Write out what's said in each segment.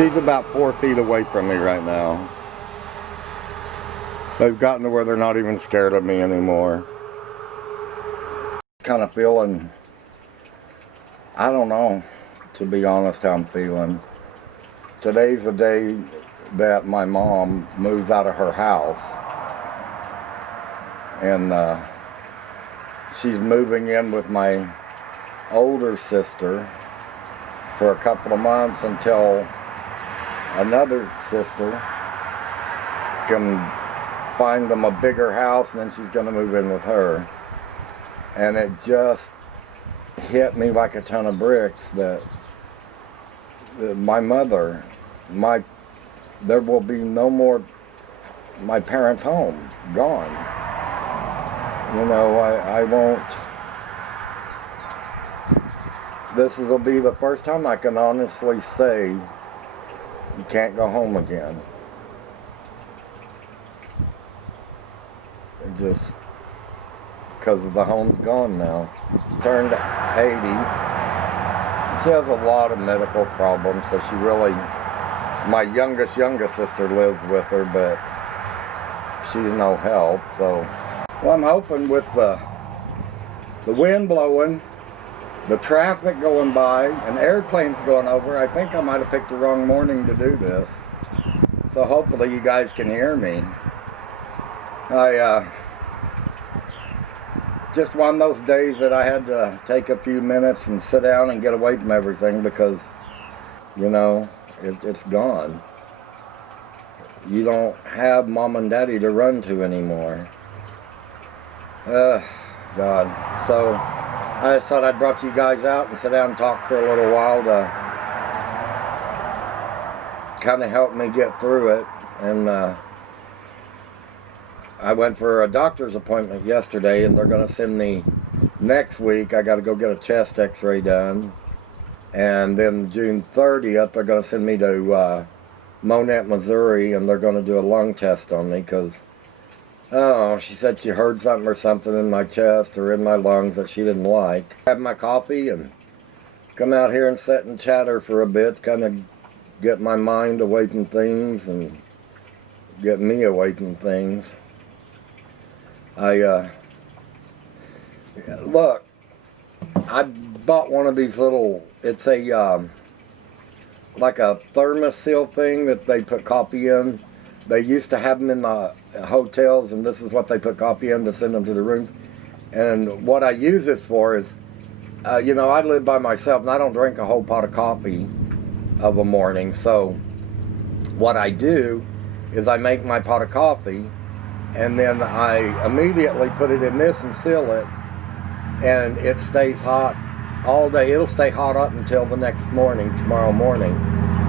She's about 4 feet away from me right now. They've gotten to where they're not even scared of me anymore. Kind of feeling, I don't know, to be honest, how I'm feeling. Today's the day that my mom moves out of her house. And she's moving in with my older sister for a couple of months until another sister can find them a bigger house, and then she's going to move in with her. And it just hit me like a ton of bricks that my mother, there will be no more my parents' home, gone. You know, I won't. This will be the first time I can honestly say you can't go home again. It just, because the home's gone now. Turned 80. She has a lot of medical problems, so she really, my youngest sister lives with her, but she's no help, so. Well, I'm hoping with the wind blowing, the traffic going by, and airplanes going over, I think I might have picked the wrong morning to do this. So hopefully you guys can hear me. Just one of those days that I had to take a few minutes and sit down and get away from everything because, you know, it's gone. You don't have mom and daddy to run to anymore. God. So I just thought I'd brought you guys out and sit down and talk for a little while to kind of help me get through it. And I went for a doctor's appointment yesterday, and they're going to send me next week. I got to go get a chest x-ray done. And then June 30th, they're going to send me to Monette, Missouri, and they're going to do a lung test on me because, oh, she said she heard something or something in my chest or in my lungs that she didn't like. Have my coffee and come out here and sit and chatter for a bit, kind of get my mind away from things and get me away from things. Look, I bought one of these little, it's a, like a thermosil thing that they put coffee in. They used to have them in the hotels, and this is what they put coffee in to send them to the rooms. And what I use this for is, you know, I live by myself, and I don't drink a whole pot of coffee of a morning. So what I do is I make my pot of coffee, and then I immediately put it in this and seal it, and it stays hot all day. It'll stay hot up until the next morning, tomorrow morning.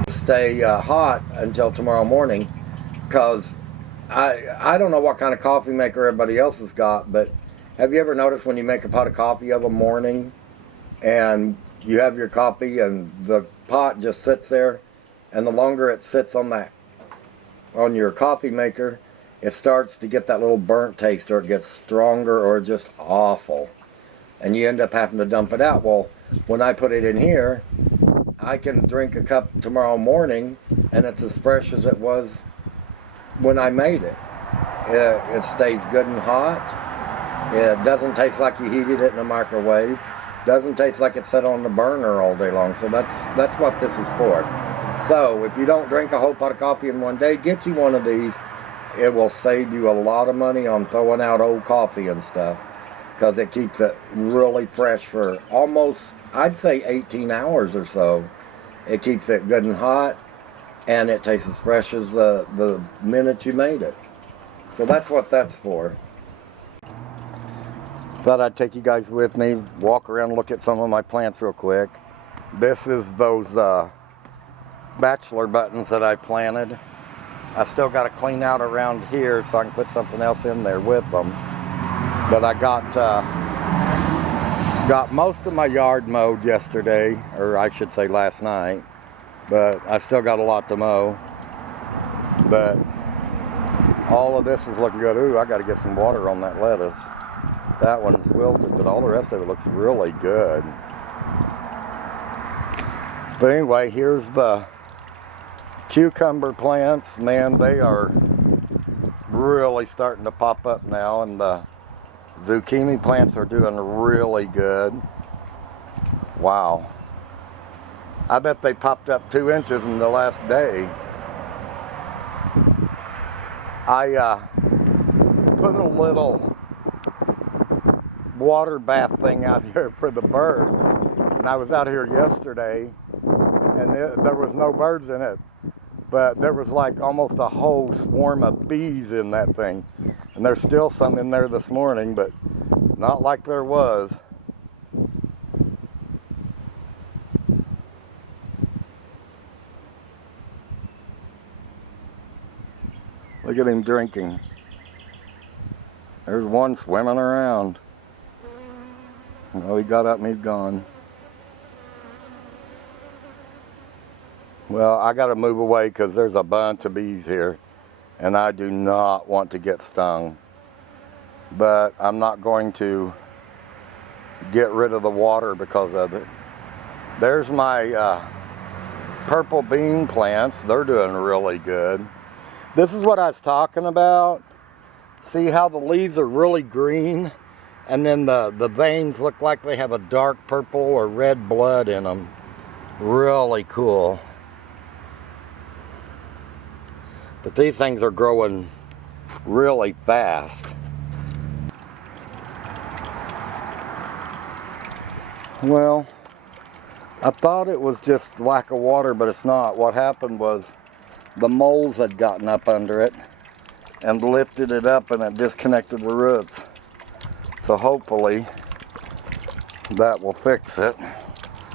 Stay hot until tomorrow morning, because I don't know what kind of coffee maker everybody else has got, but have you ever noticed when you make a pot of coffee of a morning and you have your coffee and the pot just sits there, and the longer it sits on your coffee maker, it starts to get that little burnt taste, or it gets stronger, or just awful, and you end up having to dump it out. Well, when I put it in here, I can drink a cup tomorrow morning and it's as fresh as it was when I made it. It stays good and hot. It doesn't taste like you heated it in a microwave. Doesn't taste like it sat on the burner all day long. So that's what this is for. So if you don't drink a whole pot of coffee in one day, get you one of these. It will save you a lot of money on throwing out old coffee and stuff, because it keeps it really fresh for almost, I'd say 18 hours or so. It keeps it good and hot, and it tastes as fresh as the minute you made it. So that's what that's for. Thought I'd take you guys with me, walk around and look at some of my plants real quick. This is those bachelor buttons that I planted. I still got to clean out around here so I can put something else in there with them. But I got most of my yard mowed yesterday, or I should say last night. But I still got a lot to mow. But all of this is looking good. Ooh, I got to get some water on that lettuce. That one's wilted, but all the rest of it looks really good. But anyway, here's the cucumber plants, man, they are really starting to pop up now, and the zucchini plants are doing really good. Wow. I bet they popped up 2 inches in the last day. I put a little water bath thing out here for the birds, and I was out here yesterday and there was no birds in it, but there was like almost a whole swarm of bees in that thing, and there's still some in there this morning, but not like there was. Look at him drinking. There's one swimming around. Oh, he got up and he's gone. Well, I gotta move away because there's a bunch of bees here and I do not want to get stung. But I'm not going to get rid of the water because of it. There's my purple bean plants. They're doing really good. This is what I was talking about. See how the leaves are really green and then the veins look like they have a dark purple or red blood in them. Really cool. But these things are growing really fast. Well, I thought it was just lack of water, but it's not. What happened was the moles had gotten up under it and lifted it up and it disconnected the roots. So hopefully that will fix it.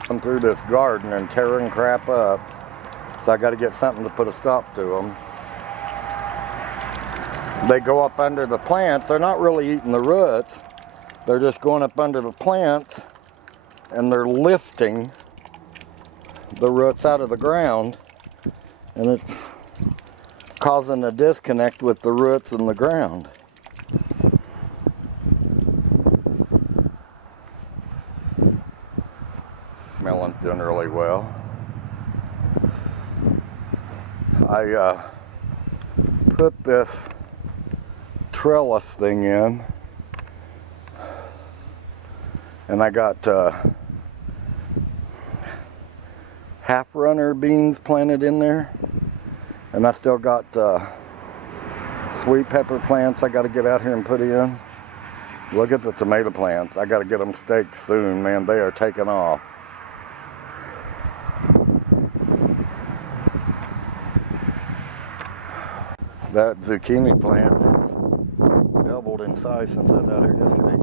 I'm through this garden and tearing crap up. So I got to get something to put a stop to them. They go up under the plants. They're not really eating the roots. They're just going up under the plants and they're lifting the roots out of the ground, and it's causing a disconnect with the roots and the ground. Melon's doing really well. I put this trellis thing in, and I got half runner beans planted in there, and I still got sweet pepper plants I got to get out here and put in. Look at the tomato plants. I got to get them staked soon, man. They are taking off. That zucchini plant has doubled in size since I was out here yesterday.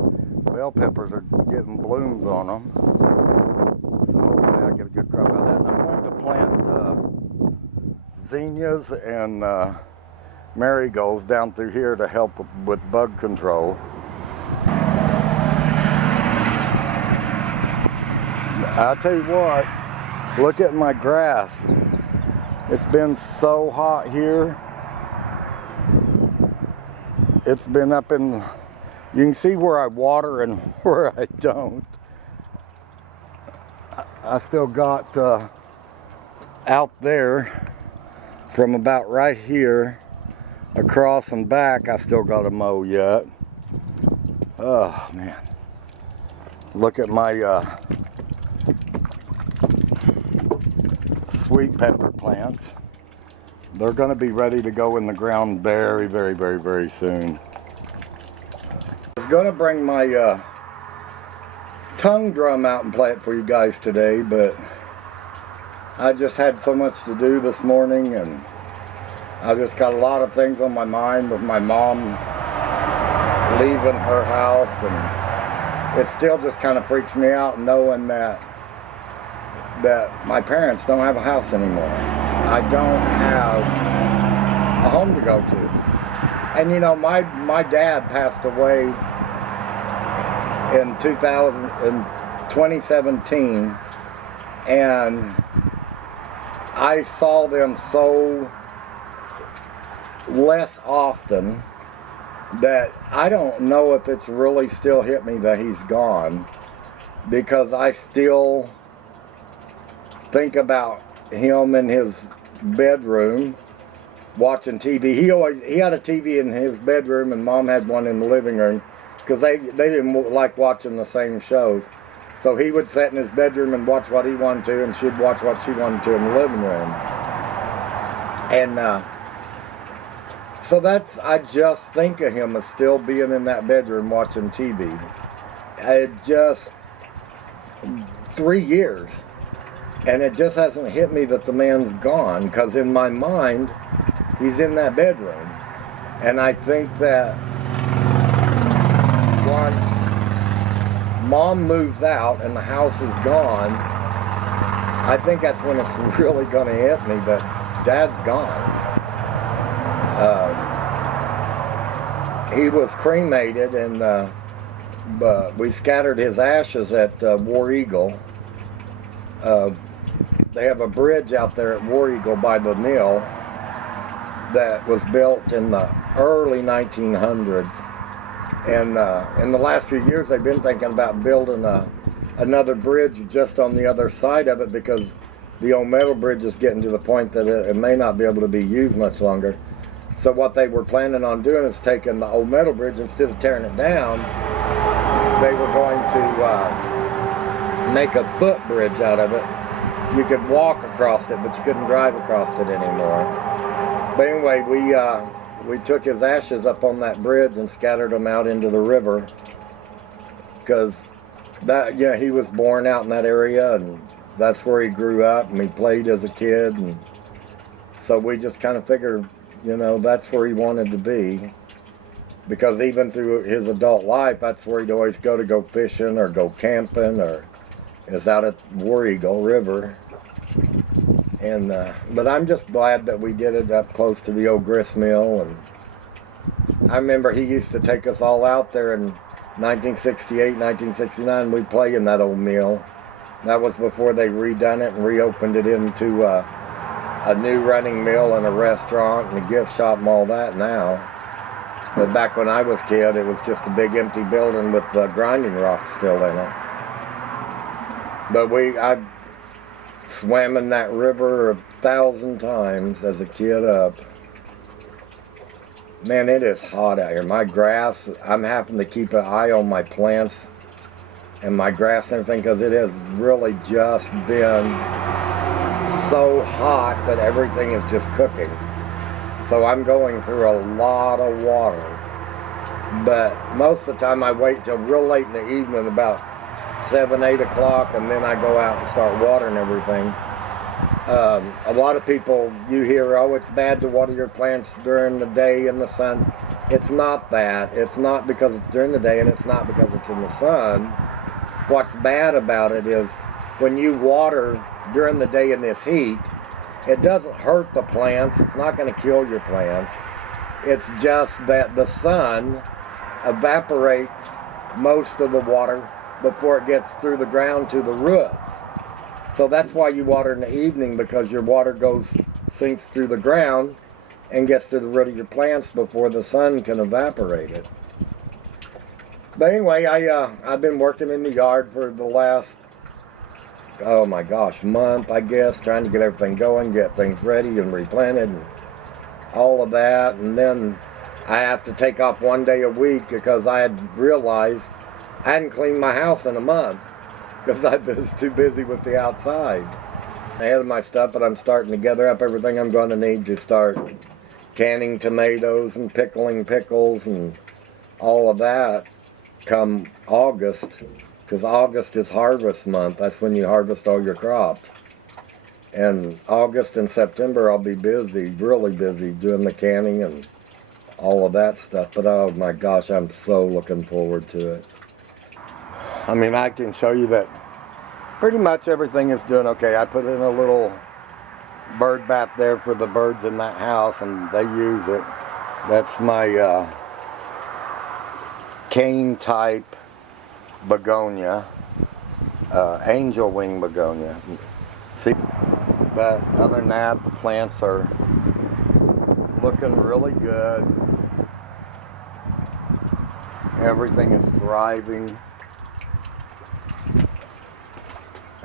Bell peppers are getting blooms on them, so hopefully I get a good crop out of that. And I'm going to plant zinnias and marigolds down through here to help with bug control. I'll tell you what, look at my grass. It's been so hot here. It's been up in, you can see where I water and where I don't. I still got out there from about right here across and back, I still got to mow yet. Oh man. Look at my sweet pepper plants. They're going to be ready to go in the ground very, very, very, very soon. I was going to bring my tongue drum out and play it for you guys today, but I just had so much to do this morning, and I just got a lot of things on my mind with my mom leaving her house, and it still just kind of freaks me out knowing that my parents don't have a house anymore. I don't have a home to go to. And you know, my dad passed away in 2017, and I saw them so less often that I don't know if it's really still hit me that he's gone, because I still think about him and his bedroom watching TV. He had a TV in his bedroom, and Mom had one in the living room, because they didn't like watching the same shows. So he would sit in his bedroom and watch what he wanted to, and she'd watch what she wanted to in the living room. And so I just think of him as still being in that bedroom watching TV. It just 3 years, and it just hasn't hit me that the man's gone, because in my mind, he's in that bedroom. And I think that once Mom moves out and the house is gone, I think that's when it's really going to hit me that Dad's gone. He was cremated, and we scattered his ashes at War Eagle. They have a bridge out there at War Eagle by the mill that was built in the early 1900s. And in the last few years, they've been thinking about building another bridge just on the other side of it, because the old metal bridge is getting to the point that it may not be able to be used much longer. So what they were planning on doing is taking the old metal bridge, instead of tearing it down, they were going to make a footbridge out of it. You could walk across it, but you couldn't drive across it anymore. But anyway, we took his ashes up on that bridge and scattered them out into the river, because he was born out in that area, and that's where he grew up, and he played as a kid, and so we just kind of figured, that's where he wanted to be, because even through his adult life, that's where he'd always go fishing or go camping, or is out at War Eagle River. And but I'm just glad that we did it up close to the old grist mill. And I remember he used to take us all out there in 1968, 1969. We'd play in that old mill. That was before they redone it and reopened it into a new running mill and a restaurant and a gift shop and all that now. But back when I was a kid, it was just a big empty building with grinding rocks still in it. But I swam in that river 1,000 times as a kid up. Man, it is hot out here. My grass, I'm having to keep an eye on my plants and my grass and everything, because it has really just been so hot that everything is just cooking. So I'm going through a lot of water. But most of the time I wait till real late in the evening, about 7, 8 o'clock, and then I go out and start watering everything. A lot of people, you hear, oh, it's bad to water your plants during the day in the sun. It's not that. It's not because it's during the day, and it's not because it's in the sun. What's bad about it is when you water during the day in this heat, it doesn't hurt the plants. It's not going to kill your plants. It's just that the sun evaporates most of the water before it gets through the ground to the roots. So that's why you water in the evening, because your water sinks through the ground and gets to the root of your plants before the sun can evaporate it. But anyway, I've been working in the yard for the last, oh my gosh, month, I guess, trying to get everything going, get things ready and replanted and all of that. And then I have to take off 1 day a week, because I had realized I hadn't cleaned my house in a month, because I was too busy with the outside. I had my stuff, but I'm starting to gather up everything I'm going to need to start canning tomatoes and pickling pickles and all of that come August, because August is harvest month. That's when you harvest all your crops. And August and September I'll be busy, really busy, doing the canning and all of that stuff. But oh my gosh, I'm so looking forward to it. I mean, I can show you that pretty much everything is doing okay. I put in a little bird bath there for the birds in that house, and they use it. That's my cane type begonia, angel wing begonia. See, but other than that, the plants are looking really good. Everything is thriving.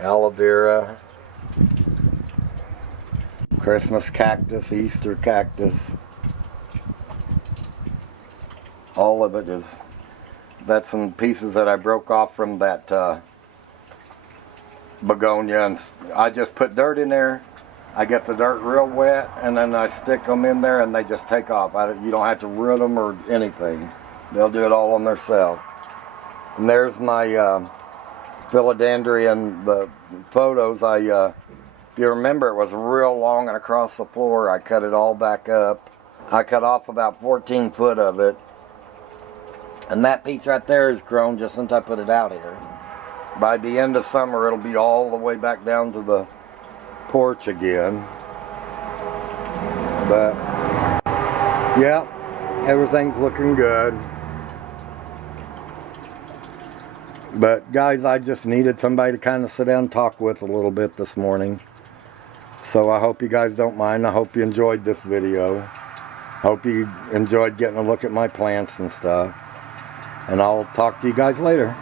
Aloe vera, Christmas cactus, Easter cactus. All of it is, that's some pieces that I broke off from that begonia, and I just put dirt in there. I get the dirt real wet, and then I stick them in there, and they just take off. You don't have to root them or anything. They'll do it all on themselves. And there's my philodendron, the photos. If you remember, it was real long and across the floor. I cut it all back up. I cut off about 14 foot of it. And that piece right there has grown just since I put it out here. By the end of summer, it'll be all the way back down to the porch again. But yeah, everything's looking good. But guys, I just needed somebody to kind of sit down and talk with a little bit this morning. So I hope you guys don't mind. I hope you enjoyed this video. Hope you enjoyed getting a look at my plants and stuff. And I'll talk to you guys later.